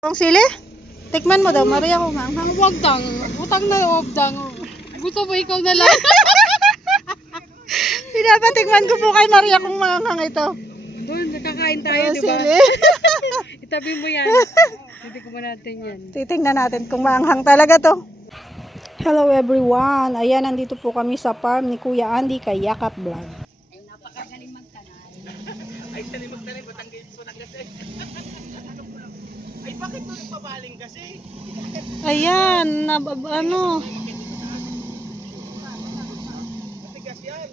Ang sili? Tikman mo daw, Maria ko manghang. Huwag dang. Utang na huwag dang. Gusto mo ikaw na lang. Pinapatikman ko po kay Maria kung manghang ito. Doon, nakakain tayo, Ang di ba? sili. Itabi mo yan. Hindi ko ba natin yan. Titingnan natin kung manghang talaga to. Hello everyone. Ayan, nandito po kami sa farm ni Kuya Andy kay Yakap Vlog. Ay, bakit doon pabaling kasi? Ayan, na, ano, Matigas yan.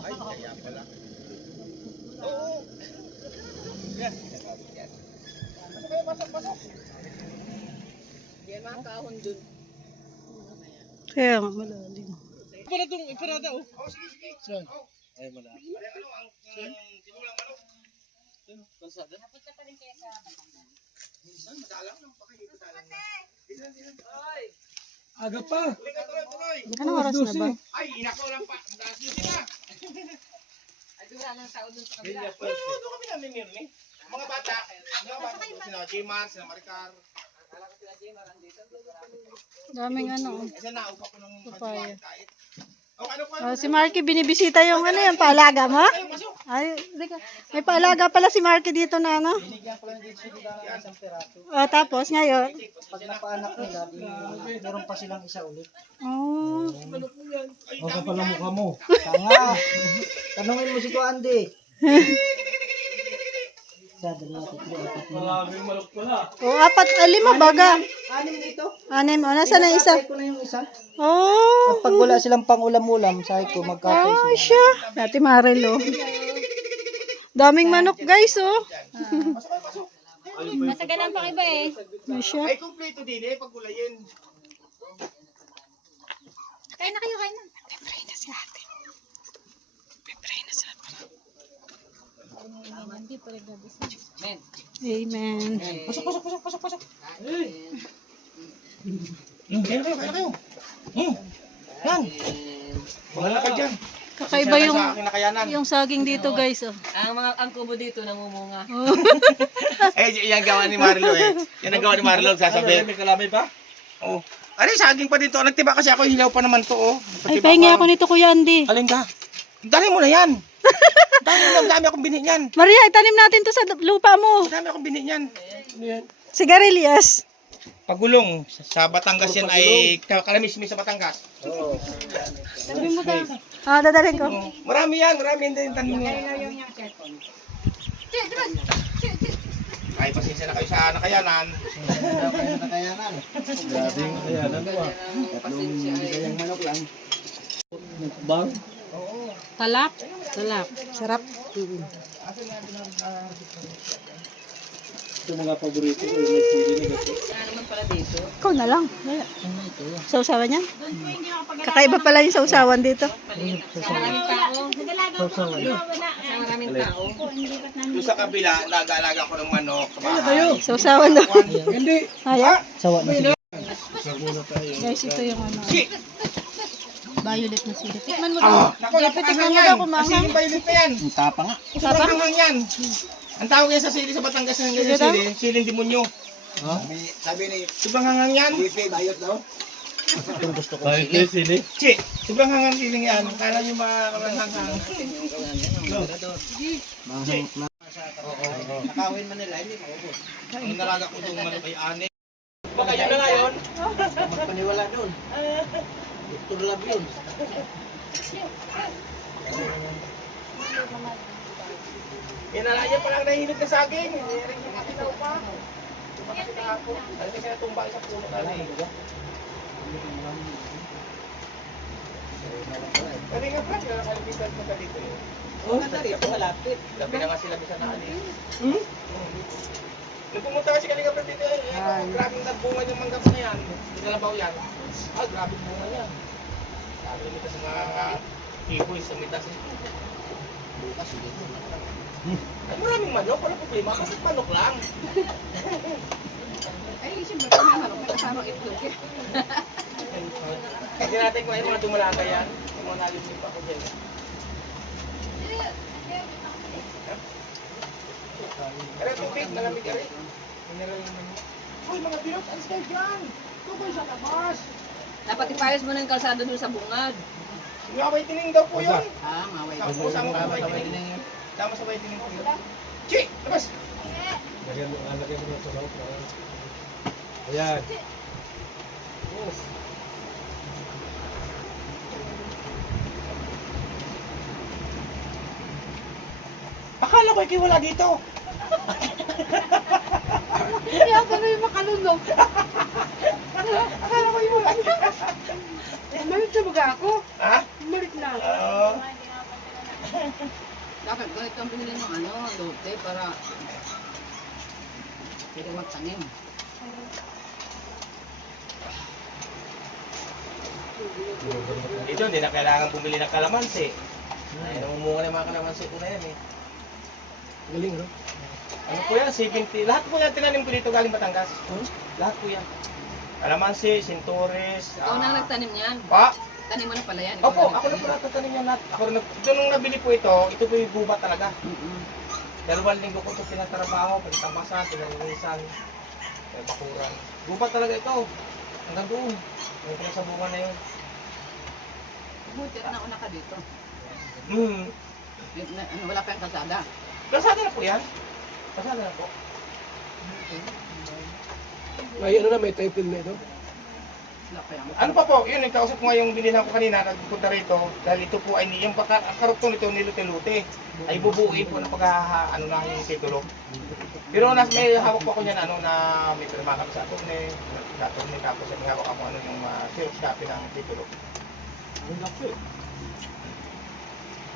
Ay, kaya pala. Oo. Yan. Pasok kayo, pasok, pasok. Yan mga kahon dun. kaya nga malalim. Para dong, iparada oh. Oh, sige, sige. Saan? Ay, mala. Ang tinulang manok. Kalsada? Saan? Madalang? Pakikipadalang. Ay! Aga pa. Tuloy ka, tuloy, tuloy. Anong oras na ba? Ay, inako lang pa. Mataas yun sila. Ay, doon lang tao doon sa kabila. Oo, doon kami namin Mirni. Mga bata. Mga bata. Sila Jimar, sila Maricar. Daming ano. Kasi naupa ko ng Papaya. Ano ko? Oh, si Marky binibisita yung ano yung paalaga mo? Ay, ka- may paalaga pala si Marky dito na ano. Oh, tapos ngayon. Pag napaanak nila, meron pa silang isa ulit. Oh, O ka pala mukha mo. Tanga. Tanungin mo si Ko Andy. Maraming malok pala. oh apat, ah, lima baga. Anim dito. Anim, oh, nasa na isa? Ko na yung isa. Oh, At pag wala silang pang ulam-ulam, sabi ko magkatay oh sila. siya. Dati Maril, oh. Daming manok, guys, oh. Masagalan pa iba eh. Ay, siya. Ay, kumpleto din eh, pag gulayin. Kain na kayo, kain na. Amen. Pasok, pasok, pasok, pasok, pasok. Hmm, kaya kayo, kaya kayo. Hmm. Yan. Wala ka dyan. Kakaiba yung yung saging dito, guys, oh. Ang mga ang kubo dito namumunga. Eh, yan gawa ni Marlo eh. Yan ang gawa ni Marlo, sasabihin. May kalamay pa? Oh. Ari, saging pa dito. Nagtiba kasi ako, hilaw pa naman to, oh. Ay, pahingi pa. ako nito, Kuya Andy. Alin ka? Dali mo na yan. Dami mo na, dami akong bini niyan. Maria, itanim natin to sa lupa mo. Dami akong bini niyan. Sigarilyas. Pagulong, sa Batangas yan ay kalamismis sa Batangas. Oo. Ah, dadalhin ko. Marami yan, marami yan din tanim niya. Ay, pasensya na kayo sa nakayanan. Kaya nakayanan. Grabe yung nakayanan mo ah. Tatlong kayang manok lang. Bang? Talap. Talap. Sarap. Ito mga paborito ko. Gato. Ano naman pala dito? Ikaw na lang. Sausawan niyan? Kakaiba pala yung sausawan dito. Maraming tao. Sausawan. Sa maraming tao. Doon sa kabila, nag-aalaga ko ng manok sa bahay. Sausawan daw. Hindi. Ayan. Sawa na sila. Guys, ito yung ano. Violet na sili. Tikman mo Ah, naku, Tingnan napakahang mo yan. daw kung Kasi yung violet na yan. Ang tapa nga. Sobrang hanghang yan. Ang tawag yan sa sili sa Batangas ng ganyan daw? sili, siling demonyo. Ha? Sabi ni, sobrang hanghang yan. Bayot daw. Itong gusto ko. Bayot sili. Chi, sobrang hanghang siling yan. Kala nyo mga hanghang. Mahang na. Nakawin man nila, hindi maubos. Ang nalaga ko itong manok ay ane. Baka yan na ngayon. Magpaniwala doon. Dr. Love yun. Yan na yan palang nahinog na saging. Yan yung matinaw pa. Tumakas na ako. Dahil kasi natumba sa puno ka na eh. Kali nga pa, kaya nakalimutan mo ka dito eh. Oh, dali ako malapit. Gabi na nga sila bisa na ali. Hmm? Nung pumunta kasi kanina pa dito eh, eh, grabing nagbunga yung mangga na yan. Dinalabaw yan. Ah, grabe bunga yan. Sabi nito sa mga iboy sa mitas eh. Bukas ulit. Ay, maraming manok, wala problema. Kasi manok lang. Ay, siyempre, pangarap. Kasama itlog. Hindi natin kung ano mga dumalaga yan. Yung mga nalimutin pa ako dyan. Kaya tubig, malamig ka rin. Mineral naman yun. Uy, mga bilot, alis kayo dyan. Tukoy sa labas. Dapat ipayos mo na yung kalsado dun sa bungad. Yung away tining daw po yun. Ah, maway. Tapos ang away tining. Tama sa away tining po yun. Chi, labas. Lagyan mo, ah, lagyan mo sa loob. Ayan. Akala ko ikaw wala dito. Hindi ako na yung makalunok. Akala ko wala dito. Umalit sa baga ako. Ha? Umalit na. Oo. Dapat ganito ang binili ng ano, lote para pwede magtanim. Dito, hindi na kailangan bumili ng kalamansi. Ay, namumunga na yung mga kalamansi ko na yan eh. Galing, no? Ano po yan? 70. Lahat po yan tinanim ko dito galing Batangas. Lahat po yan. Kalamansi, sintores. Ikaw na ah, nagtanim niyan. Pa, Tanim mo na pala yan. Ikaw Opo, na ako na po nagtanim. natatanim yan lahat. Ako na, doon nung nabili po ito, ito po yung gubat talaga. Dalawang linggo ko ito pinatrabaho, pinatampasan, pinalinisan, may bakuran. Gubat talaga ito. Hanggang doon. Yung pinasabungan na yun. Buti na una ka dito. Hmm. Na- Ano, wala pa yung. Kasada na po yan. Kasada na po. May ano na, may title na ito. Ano pa po, yun, yung kausap ko nga yung binilhan ko kanina, nagpunta rito, dahil ito po ay, yung pagka- karugtong nito nilute-lute, ay bubuuin po ng paghaha, ano na yung titulo. Pero nas, may hawak po ako niyan, ano, na may pirma kami sa attorney, attorney, tapos may hawak ako, ano, yung uh, xerox copy ng titulo. Ang laki.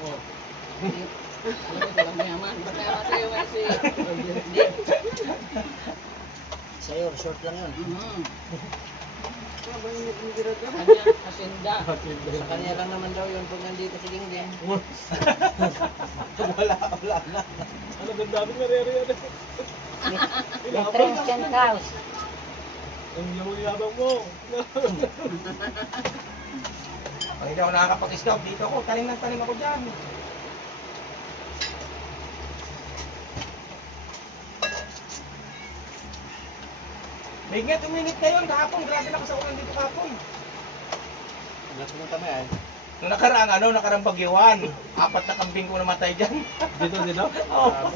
Oh. Ko mayaman. Mayaman sa'yo nga si... Sa'yo, short lang yun. Mhm. Kanya, kasinda. Sa Kanya lang naman daw yun pag nandito si Gingging. wala, wala na. Ano, ganda natin narere yan. Christian house. Ang yabang mo. Pag hindi ako nakakapag-scout, dito ako, tanim ng tanim ako dyan. Nga, tuminit na yun kahapon, grabe na kasaunan dito kahapon. Mo kami ay. Nung nakaraan, ano, nakarang bagyuan, apat na kambing ko namatay dyan. Dito, dito? Oo.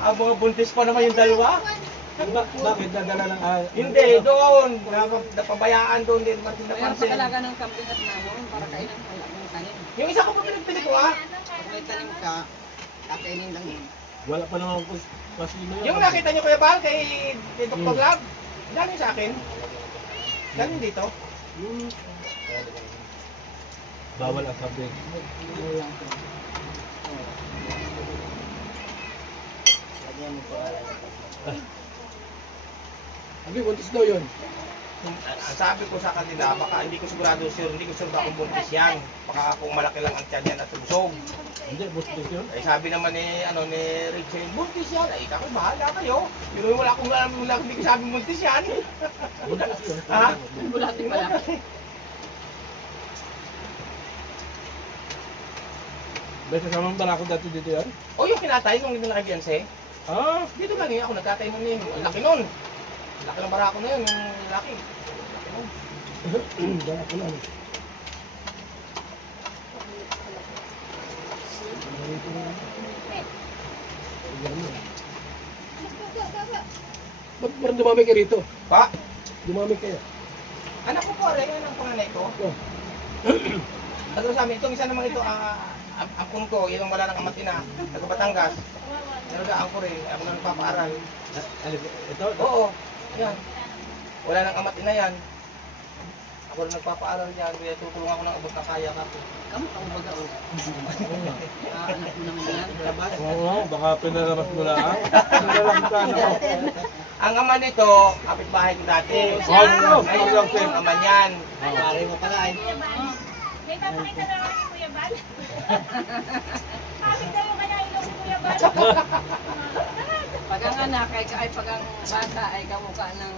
Ang mga buntis pa naman yung dalawa. Ba- bakit nadala ng ah, Hindi, doon. Nap- Napabayaan doon din. Martin Kaya napansin. pagkalaga ng kambing at namon para kainin ng ng tanim. Yung isa ko pa pinagpili ko ah. Pag may tanim ka, kakainin lang yun. Wala pa naman po masino yun. Yung nakita niyo Kuya Bal kay kay Dr. Lab. Galing sa akin. Galing dito. Hmm. Bawal ang sabi. Abi, buntis daw yun. Ang ang sabi ko sa kanila, baka hindi ko sigurado sure, hindi ko sure baka buntis yan. Baka kung malaki lang ang tiyan yan at lusog. Hindi, buntis yun. Ay sabi naman ni ano ni Rachel, buntis yan. Ay kako bahala kayo. Pero wala akong alam, wala akong hindi sabi buntis yan. Buntis yun. Ha? Bulating pala. May kasamang barako dati dito yan? O yung kinatay nung hindi nakabiyanse. Ah, Dito galing ako, nagkatay nun yun. Ang laki nun. Ang laki ng barako na yun, yung laki. Laki nun. dala ko na. Ba't parang dumami ka rito? Pa, Dumami kayo. anak ko po, rin, yan ang panganay ko. Oh. Ano sa amin, itong isa naman ito, ang ang angkon ko, yung wala ng amat ina, taga Batangas. Nalagaan ko rin, ako na nagpapaaral. Ano, ito? Oo, yan. Wala ng amat ina yan. Ako rin nagpapaaral yan, kaya tutulungan ako ng abot na kaya ka. Kamu pang baga o. Ah, anak mo naman yan. Labas. Oo, baka pinalabas mo lang. Pinalabas ka na. Ang ama nito, kapitbahay ko dati. Oh, Ayun, okay. ang ama niyan. Pare mo pala ay. May papakita na lang ni Kuya Bal. Kapit kayo kaya ilong ni Kuya Bal. Pag ang anak ay, ay pag ang bata ay kamukha ng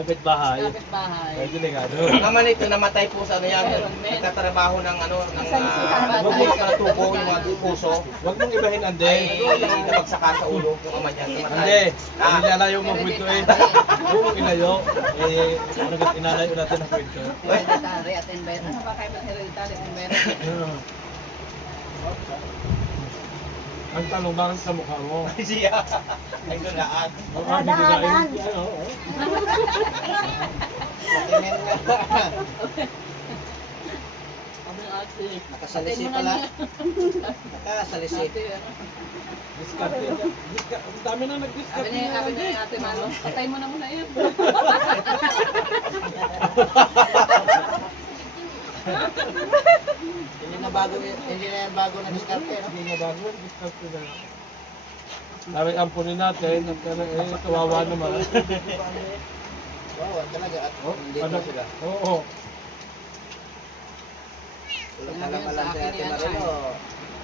Kapit bahay. kapitbahay. Ay, delikado. Naman ito, namatay po sa ano yan. Nagtatrabaho ng ano, ng uh, bubuk na tubo, yung mga puso. Huwag mong ibahin, Ande. Ay, nabagsaka sa ulo yung ama niya. Ande. Ah, inilalayo mo kwento eh. Huwag mong ilayo. Eh, ano ka, inalayo natin ang kwento. Hereditary at inveterate. Ano ba kayo ng hereditary at inveterate? Ang tanong, bakit sa mukha mo? siya. Ay, Oh, ah, Daanan. Ano, oh. Sabi ng ate. Nakasalisi pala. na niya. Nakasalisi. Ano? Discarte. Discarte. Ang dami na Sabi nag-discarte. ni, sabi ni ate Malo, patayin mo na muna yan. Hindi na bago, hindi na yan bago na diskarte, no? Hindi na bago, discarte na. Sabi, ampunin natin. At ano, eh, kawawa naman. Oo, talaga. At Oh, hindi ano? sila. Oo. Walang Sinabi alam yun alam sa Marilo.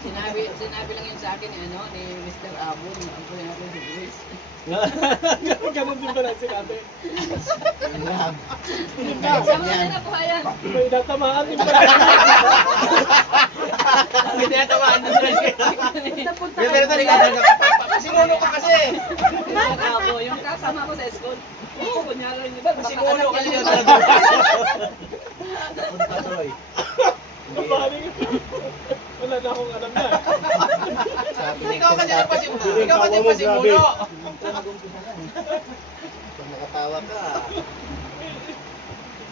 Sinabi, sinabi lang yun sa akin ni, ano, ni Mr. Abon, ang po natin si Luis. Ganun din pala si ate. Sama na na po ayan. May natamaan din pala. Hindi na tamaan na sila. Pero pero talaga, pasimuno ka kasi. Mr. Abo, yung kasama ko sa school. Oo, kunyari rin iba. Kasi yan. yun talaga. Punta tuloy. Ang. Wala na akong alam na. Sabi ni Ikaw kasi ang pasimuno. Ikaw kasi ang pasimuno. Pag nakatawa ka,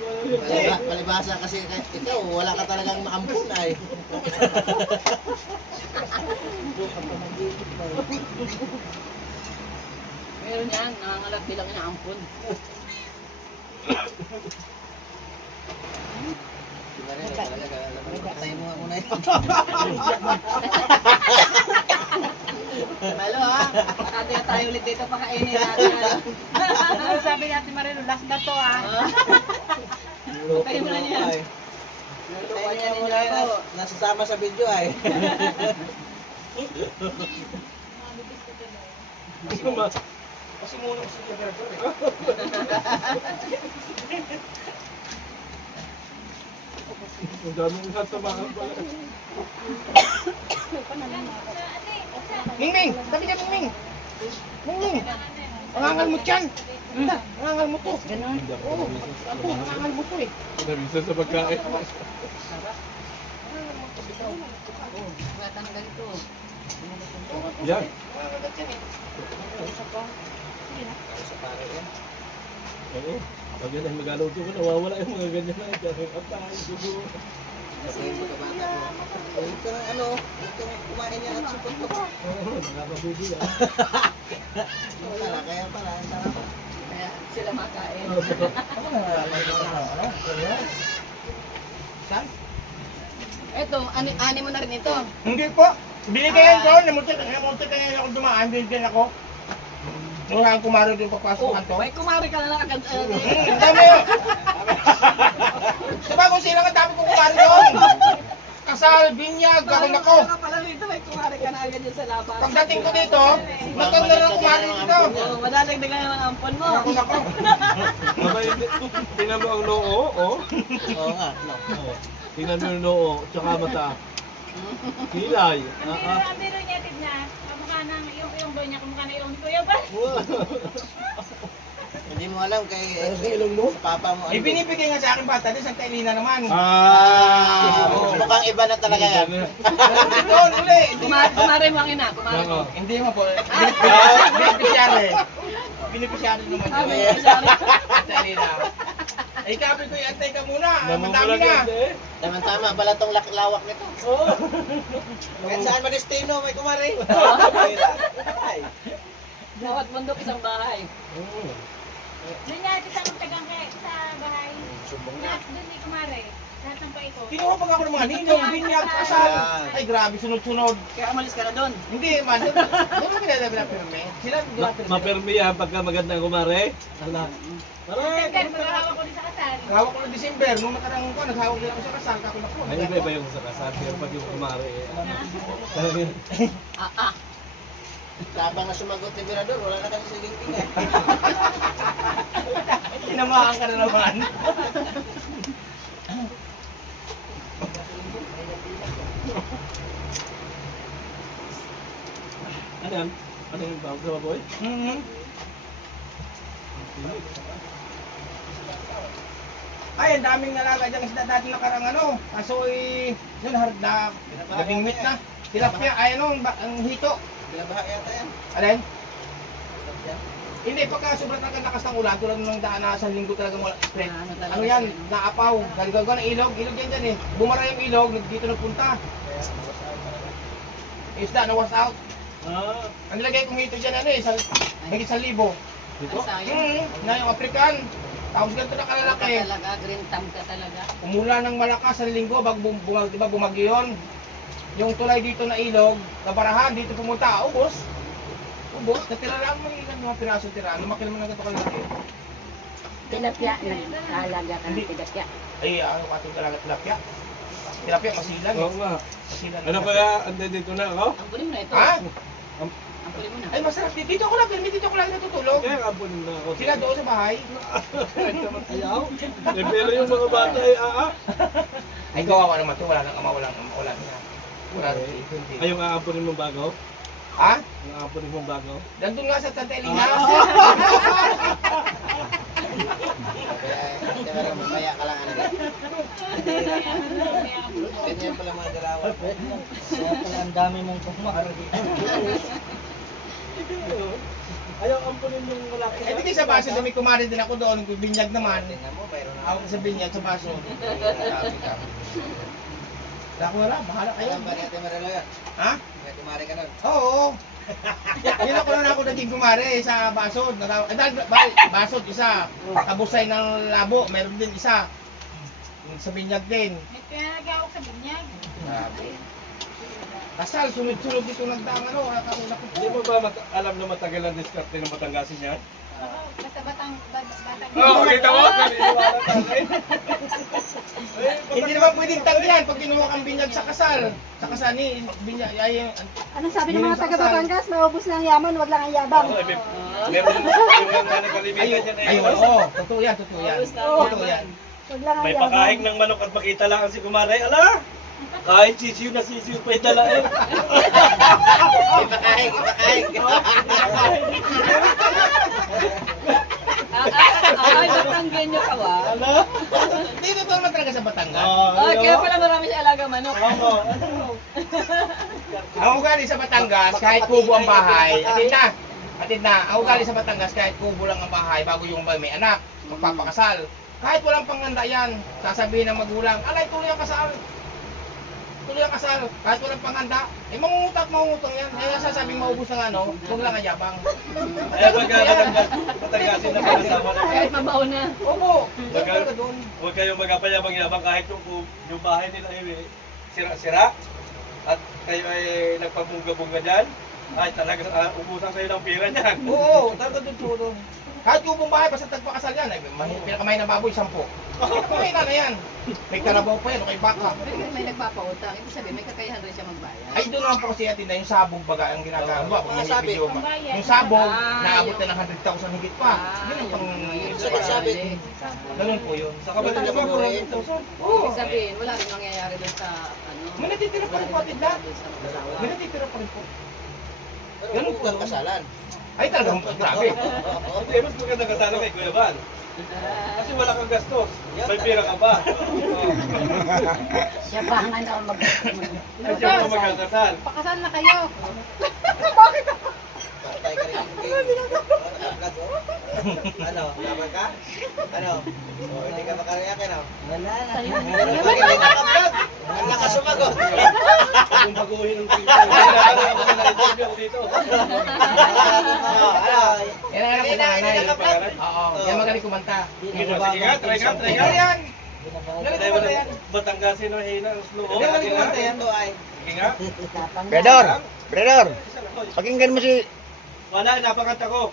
Paliba, palibasa kasi kahit ikaw, wala ka talagang maampun ay. Meron yan, nangangalat bilang inaampun. Patay mo. Malo ha, di tayo ulit dito pakainin natin. Ano sabi natin Marino, last na to ah. Patay mo na yan. Patay niya muna yun. Nasasama sa video ay. Kasi muna ko siya Ang daming natamaan pala. Mingming! Sabi niya Mingming! Mingming! Mangangalmot yan! Mangangalmot to! Ganun? Oo. Ako, mangangalmot to eh. Nabisa sa pagkain. Matanggal ito. Yan. Mangangalmot yan eh. Oo. Pag yan ay magaluto ko, nawawala yung mga ganyan na. Ang tayo, dugo. Sabihin mo ka bata ko. Huwag ka ng ano, huwag ka ng kumain niya at supot ko. Oo, nakakabubi ah. Wala, kaya pala, ang sarap. Kaya sila makain. Saan? Ito, ani, ani mo na rin ito. Hindi po. Binigay yan doon. Namuntik namuntik na yan ako dumaan. Binigyan ako. Mura ang kumaro din papasok Oh, to. may kumari ka na lang agad. Hmm, ang dami yun. Diba kung sino ang dami kong kumaro doon? Kasal, binyag, ako nako. Ka pala dito, may kumari ka na agad dyan sa labas. Pagdating ko dito, maganda na kumaro dito. Oo, madadagdagan naman ang ampon mo. Ako nako. Tingnan mo ang noo, oh. Oo nga, no. Tingnan mo yung noo, tsaka mata. Kilay. Ang biro niya, tignan. Ng, boy niya, kamukha na ilong ni Kuya Bal. Hindi mo alam kay ilong mo? Papa mo. Eh, binibigay nga sa akin bata, di Santa Elena naman. Ah! mukhang iba na talaga yan. Doon, uli. Kumari, kumari mo ang ina, kumari mo. Oo. Hindi mo po. Binipisyari. Binipisyari naman Ah, yun. beneficiary. Santa Ay, kapi ko, antay ka muna. Madami na. yan eh. Tama-tama, pala tong lawak nito. Oo. Kahit saan ba destino, may kumari. Ay. Bawat bundok isang bahay. Oo. Doon niya, isa kong tagang kay, sa bahay. Lahat doon ni Kumare. Lahat ng paiko. Kinuha pa nga ako ng mga ninong, binyag, kasal. Ay, grabe, sunod-sunod. Kaya umalis ka na doon. Hindi, man. Doon mo pinalabi na pirme. Sila, doon Mapermi yan pagka maganda ang kumare. Ala. Siyempre, maghahawak ko din sa kasal. Hawak ko ng December, nung makarang ko, naghawak din ako sa kasal, kako na po. Ay, iba-iba yung sa kasal. Pero pag yung kumare, eh, talagang Ah, ah. Habang na sumagot ni Mirador, wala na kasi siling tingay. Tinamaan ka na naman. Ano yan? Ano yung bago sa boy? Mhm. Ay, ang daming nalaga dyan isda dati nakarang ano. Kaso eh, yun, hard na, labing meat na. Tilapia, ay ano, ang ba- ang hito. Binabaha yata yan. Alin? Hindi, pagka sobrang talaga lakas ng ulan, tulad ng daan na sa linggo talaga wala spread. Ano talaga Ano yan, siya? naapaw. Nagagawa ng ilog, ilog yan dyan eh. Bumara yung ilog, dito nagpunta. Isda na was out. Ah, Ang nilagay kong hito dyan ano eh, sa, higit sa libo. sayang. Hmm, na yung African. Tapos ganito na Ka kalalaki. talaga, green thumb ka talaga. Umula ng malakas sa linggo, bago bum- bumag, di ba bumagyo yun. Yung tulay dito na ilog, nabarahan, dito pumunta, ubos. Ubos, natira lang mo ilan mga piraso tira. Lumaki naman na ganito kalaki. Tilapia, nag-alaga ka ng tilapia. Ay, ano ka itong talaga tilapia? Tilapia, masilan. Oo nga. Masilan. Ano kaya ande dito na ako? Ampulin mo na ito. Ha? Ay, masarap. Dito dito ko lang, dito ko lang natutulog. Kaya kapunin na ako. Sila doon sa bahay. Ayaw. Eh, pero yung mga bata ay aa. Ay, gawawa naman to. Wala nang ama, wala nang wala na. Wala nang. Ay, yung aapunin mong bago? Ha? Yung aapunin mong bago? Nandun nga sa Santa Elena. Kaya, kaya mamaya ka lang ano. Ganyan pala mga galawan. ang dami mong kumar. Ayaw ampunin yung malaki. Eh, di sa baso, may kumari din ako doon. Binyag naman. Tingnan mo, mayroon na. Ako sa binyag sa baso. Sabi ka. Ako wala, bahala kayo. Alam ba ni Ate Marilo yan? Ha? May tumari ka nun. Oo. Yun ako na ako naging kumare sa basod. Eh, dahil ba- basod isa. Kabusay ng labo, meron din isa. Sa binyag din. May pinagawak sa binyag. Grabe. Kasal, sunod-sunod dito nagdaang ano. Nakakuna ko. Hindi mo ba mat- alam na matagal ang diskarte ng Batanggasin yan? Oo, basta batang, bat- batang. Oo, oh, kita mo? Naniniwala tayo. Hindi naman pwedeng tanggihan pag kinuha kang binyag sa kasal. Sa kasal ni binyag ay Anong sabi ng mga taga. Batangas? Maubos na ang yaman, wag lang ang yabang. Oo, eh, may- Meron yung mga nakalimitan yan eh. Ayun, oo, totoo yan, totoo yan. Totoo yan. Wag lang ang May yabang. pakaing ng manok at makita lang si Kumaray. Ala! Kahit sisiw na sisiw pa yung dala eh. Ipakain, ipakain. Ay, Batanggenyo ka ba? Ala! Hindi totoo naman talaga sa Batangas. Ay, kaya pala marami siya alaga manok. Oo. Ang ugali sa Batangas, kahit kubo ang bahay, atid na. Atid na. Ang ugali sa Batangas, kahit kubo lang ang bahay, bago yung may anak, magpapakasal. Kahit walang panghanda yan, sasabihin ng magulang, alay, tuloy ang kasal. Tuloy ang kasal. Kahit walang panghanda, eh mangungutang, mangungutang yan. Kaya sasabing maubos ng ano, huwag lang ang yabang. Eh, Batangas, Batanggasin na pag-asawa na. Kahit mabaw na. Opo, huwag talaga doon. Huwag kayong magapayabang-yabang kahit yung, yung bahay nila ay sira-sira at kayo ay nagpabungga-bunga dyan. Ay talaga uh, ubusan kayo ng pera niyan. Oo, talaga doon po doon. Kahit yung buong bahay, basta tagpakasal yan, ay, mahi- pinakamay na baboy, sampo. Pinakamay na na yan. May karabaw pa yan, o kay baka. Pero kung may nagpapautang, ibig sabihin may kakayahan rin siya magbayad. Ay, doon naman po kasi atin na yung sabog baga ang ginagawa. Ba, pag may Sabi. video ba? Yung sabog, Ah, naabot na ng 100,000 higit pa. Ah, Yun ang pang... Sabi-sabi. Ganun po yun. Sa naman namang po, buhay. Oo. Ibig sabihin, wala rin nangyayari doon sa ano. May natitira pa rin po atin lahat. May natitira pa rin po. Ganun po. kasalan. Ay, talagang grabe. Hindi, mas maganda kasama kay Kuya Van. Kasi wala kang gastos. May pera ka pa. Siya pa ang ano mag... At siya pa magkakasal. Pakasal na kayo. Patay ka rin. Vlog, oh. Ano, laban ka? Ano? O, hindi ka makariyak, ano? Wala na. Pero pag hindi naka-vlog, ang lakas sumagot. Kung baguhin ang pinto. Kailangan ako na na-interview ako dito. Ano, ano? Yan ang anak ko na, nanay. Oo, yan magaling kumanta. Sige nga, try nga, try nga. Ano yan? Tayo mo na, yan. Batanggasin na hina ang slow. Hindi, galing kumanta yan. Sige nga. Bredor! Bredor! Pakinggan mo si... Wala, napakanta ko.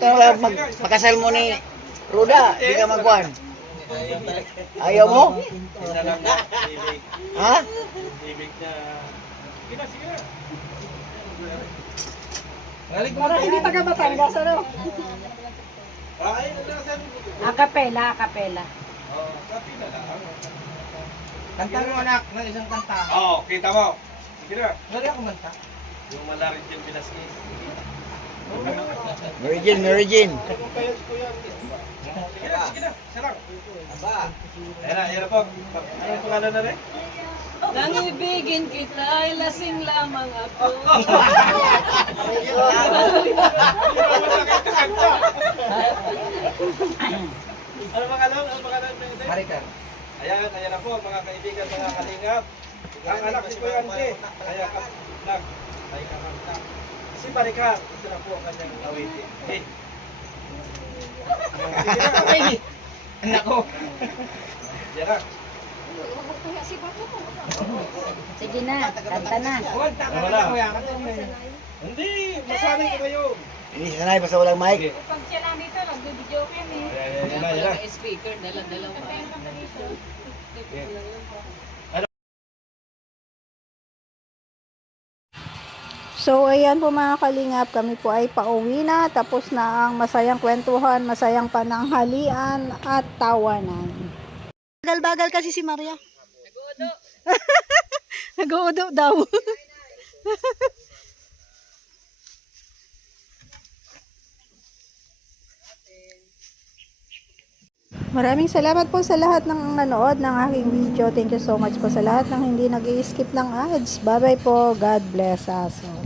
Uh, mag, pakasal mo ni Ruda, di ka magkuhan. Ayaw mo? Ha? Ibig niya. Sige na, hindi taga Batangas, ano? Akapela, akapela. Oh, sabi na lang. Kanta mo anak ng isang kanta. Oo, kita mo. Sige na. Galing ako manta. Yung malarit yung Velasquez. Mary Jane. Sige na, sige na. Isa lang. Aba. Ayan na, ayan na po. Anong pangalan na rin? Nang ibigin kita, ay lasing lamang ako. Ano pangalan? Ano pangalan? Maricar. Ayan, ayan na po mga kaibigan, mga kalingap. Ang anak si Kuya Ante, kaya ka nag ay kamanta. Si Maricar, ito na po ang kanyang awitin. Eh. Sige na. Ay! Anak ko. Yan na. Sige na, kanta na. Ka Wala. na kuya. Kanta. Hindi, masanay ko kayo. Hindi sanay basta walang mic. Pag siya lang dito, nagdo-video ka eh. Ayan pala na. may speaker, dala-dalawa. Kaya yung kanta dito. So, ayan po mga kalingap, kami po ay pauwi na. Tapos na ang masayang kwentuhan, masayang pananghalian at tawanan. Bagal-bagal kasi si Maria. Nag-uudo. Nag-uudo daw. Maraming salamat po sa lahat ng nanood ng aking video. Thank you so much po sa lahat ng hindi nag skip ng ads. Bye-bye po. God bless us all.